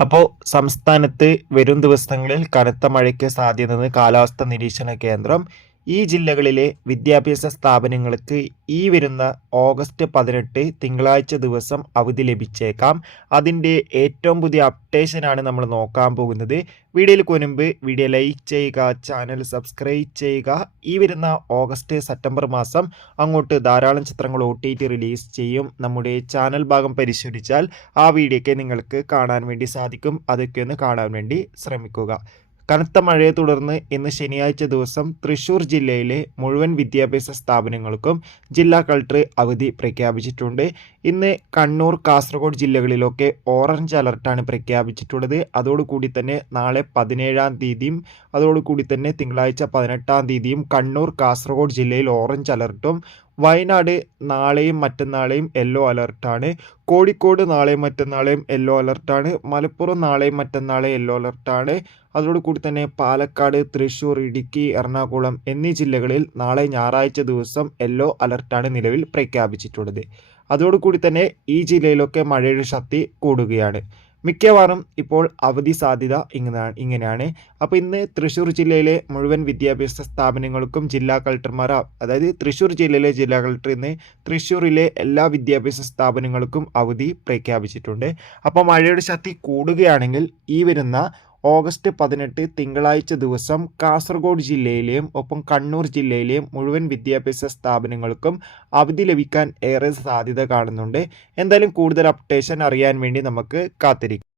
അപ്പോൾ സംസ്ഥാനത്ത് വരും ദിവസങ്ങളിൽ കനത്ത മഴയ്ക്ക് സാധ്യതയെന്ന് കാലാവസ്ഥാ നിരീക്ഷണ കേന്ദ്രം. ഈ ജില്ലകളിലെ വിദ്യാഭ്യാസ സ്ഥാപനങ്ങൾക്ക് ഈ വരുന്ന ഓഗസ്റ്റ് 18 തിങ്കളാഴ്ച ദിവസം അവധി ലഭിച്ചേക്കാം. അതിൻ്റെ ഏറ്റവും പുതിയ അപ്ഡേഷനാണ് നമ്മൾ നോക്കാൻ പോകുന്നത്. വീഡിയോയിൽ മുൻപ് വീഡിയോ ലൈക്ക് ചെയ്യുക, ചാനൽ സബ്സ്ക്രൈബ് ചെയ്യുക. ഈ വരുന്ന ഓഗസ്റ്റ് സെപ്റ്റംബർ മാസം അങ്ങോട്ട് ധാരാളം ചിത്രങ്ങൾ OTT റിലീസ് ചെയ്യും. നമ്മുടെ ചാനൽ ഭാഗം പരിശോധിച്ചാൽ ആ വീഡിയോയ്ക്ക് നിങ്ങൾക്ക് കാണാൻ വേണ്ടി സാധിക്കും. അതൊക്കെ ഒന്ന് കാണാൻ വേണ്ടി ശ്രമിക്കുക. കനത്ത മഴയെ തുടർന്ന് ഇന്ന് ശനിയാഴ്ച ദിവസം തൃശൂർ ജില്ലയിലെ മുഴുവൻ വിദ്യാഭ്യാസ സ്ഥാപനങ്ങൾക്കും ജില്ലാ കളക്ടർ അവധി പ്രഖ്യാപിച്ചിട്ടുണ്ട്. ഇന്ന് കണ്ണൂർ, കാസർഗോഡ് ജില്ലകളിലൊക്കെ ഓറഞ്ച് അലർട്ടാണ് പ്രഖ്യാപിച്ചിട്ടുള്ളത്. അതോടുകൂടി തന്നെ നാളെ 17-ാം തീയതിയും അതോടുകൂടി തന്നെ തിങ്കളാഴ്ച 18-ാം തീയതിയും കണ്ണൂർ, കാസർഗോഡ് ജില്ലയിൽ ഓറഞ്ച് അലർട്ടും, വയനാട് നാളെയും മറ്റന്നാളെയും യെല്ലോ അലർട്ടാണ്. കോഴിക്കോട് നാളെയും മറ്റന്നാളെയും യെല്ലോ അലർട്ടാണ്. മലപ്പുറം നാളെയും മറ്റന്നാളെയും യെല്ലോ അലർട്ടാണ്. അതോടുകൂടി തന്നെ പാലക്കാട്, തൃശ്ശൂർ, ഇടുക്കി, എറണാകുളം എന്നീ ജില്ലകളിൽ നാളെ ഞായറാഴ്ച ദിവസം യെല്ലോ അലർട്ടാണ് നിലവിൽ പ്രഖ്യാപിച്ചിട്ടുള്ളത്. അതോടുകൂടി തന്നെ ഈ ജില്ലയിലൊക്കെ മഴയുടെ ശക്തി കൂടുകയാണ്. മിക്കവാറും ഇപ്പോൾ അവധി സാധ്യത ഇങ്ങനെയാണ്. അപ്പോൾ ഇന്ന് തൃശ്ശൂർ ജില്ലയിലെ മുഴുവൻ വിദ്യാഭ്യാസ സ്ഥാപനങ്ങൾക്കും ജില്ലാ കളക്ടർമാർ, അതായത് തൃശ്ശൂർ ജില്ലയിലെ ജില്ലാ കളക്ടർ ഇന്ന് തൃശ്ശൂരിലെ എല്ലാ വിദ്യാഭ്യാസ സ്ഥാപനങ്ങൾക്കും അവധി പ്രഖ്യാപിച്ചിട്ടുണ്ട്. അപ്പോൾ മഴയുടെ ശക്തി കൂടുകയാണെങ്കിൽ ഈ വരുന്ന ഓഗസ്റ്റ് 18 തിങ്കളാഴ്ച ദിവസം കാസർഗോഡ് ജില്ലയിലെയും ഒപ്പം കണ്ണൂർ ജില്ലയിലെയും മുഴുവൻ വിദ്യാഭ്യാസ സ്ഥാപനങ്ങൾക്കും അവധി ലഭിക്കാൻ ഏറെ സാധ്യത കാണുന്നുണ്ട്. എന്തായാലും കൂടുതൽ അപ്ഡേഷൻ അറിയാൻ വേണ്ടി നമുക്ക് കാത്തിരിക്കാം.